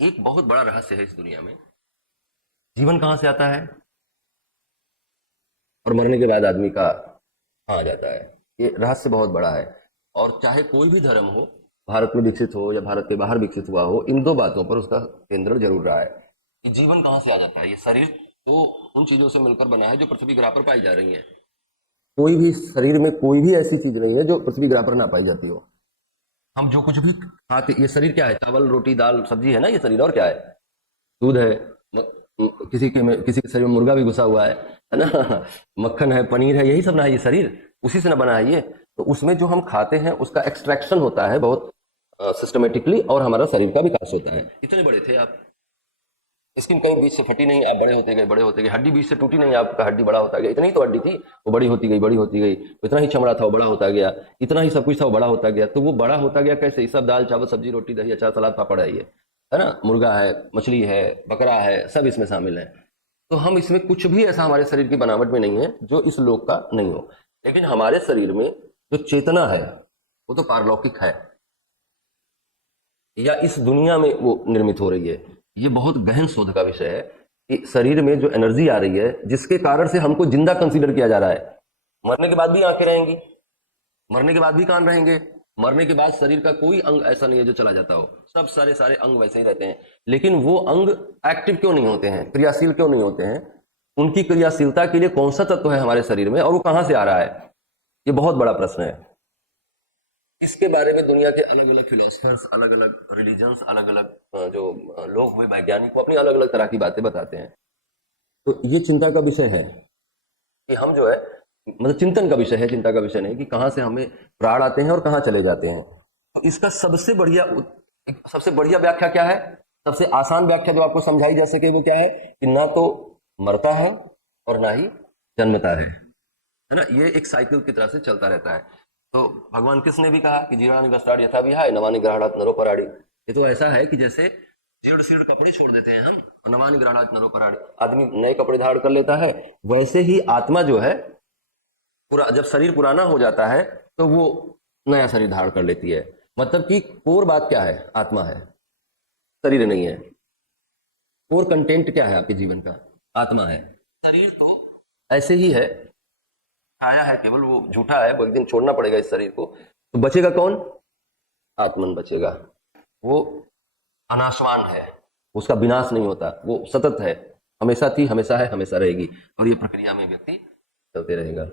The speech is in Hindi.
एक बहुत बड़ा रहस्य है इस दुनिया में, जीवन कहां से आता है और मरने के बाद आदमी का कहाँ आ जाता है। ये रहस्य बहुत बड़ा है। और चाहे कोई भी धर्म हो, भारत में विकसित हो या भारत के बाहर विकसित हुआ हो, इन दो बातों पर उसका केंद्र जरूर रहा है कि जीवन कहां से आ जाता है। ये शरीर वो उन चीजों से मिलकर बना है जो पृथ्वी ग्रह पर पाई जा रही है। कोई भी शरीर में कोई भी ऐसी चीज नहीं है जो पृथ्वी ग्रह पर ना पाई जाती हो। हम जो कुछ भी खाते, ये शरीर क्या है? चावल रोटी दाल सब्जी है ना ये शरीर। और क्या है? दूध है, किसी के शरीर में मुर्गा भी घुसा हुआ है ना मक्खन है, पनीर है, यही सब ना है ये शरीर, उसी से ना बना है ये। तो उसमें जो हम खाते हैं उसका एक्सट्रैक्शन होता है बहुत सिस्टमेटिकली, और हमारा शरीर का विकास होता है। इतने बड़े थे आप, स्किन कहीं बीच से फटी नहीं, आप बड़े होते गए बड़े होते गए। हड्डी बीच से टूटी नहीं, आपका हड्डी बड़ा होता गया। इतनी ही तो हड्डी थी, वो बड़ी होती गई बड़ी होती गई। इतना ही चमड़ा था, वो बड़ा होता गया। इतना ही सब कुछ था, वो बड़ा होता गया। तो वो बड़ा होता गया कैसे? ये सब दाल चावल सब्जी रोटी दही अचार सलाद पापड़ है, ये है ना, मुर्गा है, मछली है, बकरा है, सब इसमें शामिल है। तो हम इसमें कुछ भी ऐसा हमारे शरीर की बनावट में नहीं है जो इस लोक का नहीं हो। लेकिन हमारे शरीर में जो चेतना है वो तो पारलौकिक है, या इस दुनिया में वो निर्मित हो रही है। ये बहुत गहन शोध का विषय है कि शरीर में जो एनर्जी आ रही है जिसके कारण से हमको जिंदा कंसीडर किया जा रहा है। मरने के बाद भी आंखें रहेंगी, मरने के बाद भी कान रहेंगे, मरने के बाद शरीर का कोई अंग ऐसा नहीं है जो चला जाता हो, सब सारे सारे अंग वैसे ही रहते हैं। लेकिन वो अंग एक्टिव क्यों नहीं होते हैं, क्रियाशील क्यों नहीं होते हैं? उनकी क्रियाशीलता के लिए कौन सा तत्व है हमारे शरीर में और वो कहां से आ रहा है? ये बहुत बड़ा प्रश्न है। इसके बारे में दुनिया के अलग अलग फिलोसफर्स, अलग अलग रिलीजन्स, अलग अलग जो लोग हुए वैज्ञानिक, वो अपनी अलग अलग तरह की बातें बताते हैं। तो ये चिंता का विषय है कि हम जो है, मतलब चिंतन का विषय है, चिंता का विषय नहीं कि कहां से हमें प्राण आते हैं और कहां चले जाते हैं। तो इसका सबसे बढ़िया व्याख्या क्या है? सबसे आसान व्याख्या जो आपको समझाई जा सके वो क्या है कि ना तो मरता है और ना ही जन्मता है ना। ये एक साइकिल की तरह से चलता रहता है। तो भगवान कृष्ण ने भी कहा कि जीर्णानि वस्त्राणि यथा विहाय नवानि गृह्णात नरोपराणि। ये तो ऐसा है कि जैसे जीर्ण शीर्ण कपड़े छोड़ देते हैं हम, नवानि गृह्णात नरोपराणि, आदमी नए कपड़े धारण कर लेता है, वैसे ही आत्मा जो है पूरा, जब शरीर पुराना हो जाता है तो वो नया शरीर धारण कर लेती है। मतलब कि कोर बात क्या है? आत्मा है, शरीर नहीं है। कोर कंटेंट क्या है आपके जीवन का? आत्मा है। शरीर तो ऐसे ही है, छाया है केवल, वो झूठा है, वो एक दिन छोड़ना पड़ेगा इस शरीर को। तो बचेगा कौन? आत्मन बचेगा। वो अनाशवान है, उसका विनाश नहीं होता, वो सतत है, हमेशा थी, हमेशा है, हमेशा रहेगी। और ये प्रक्रिया में व्यक्ति चलते रहेगा।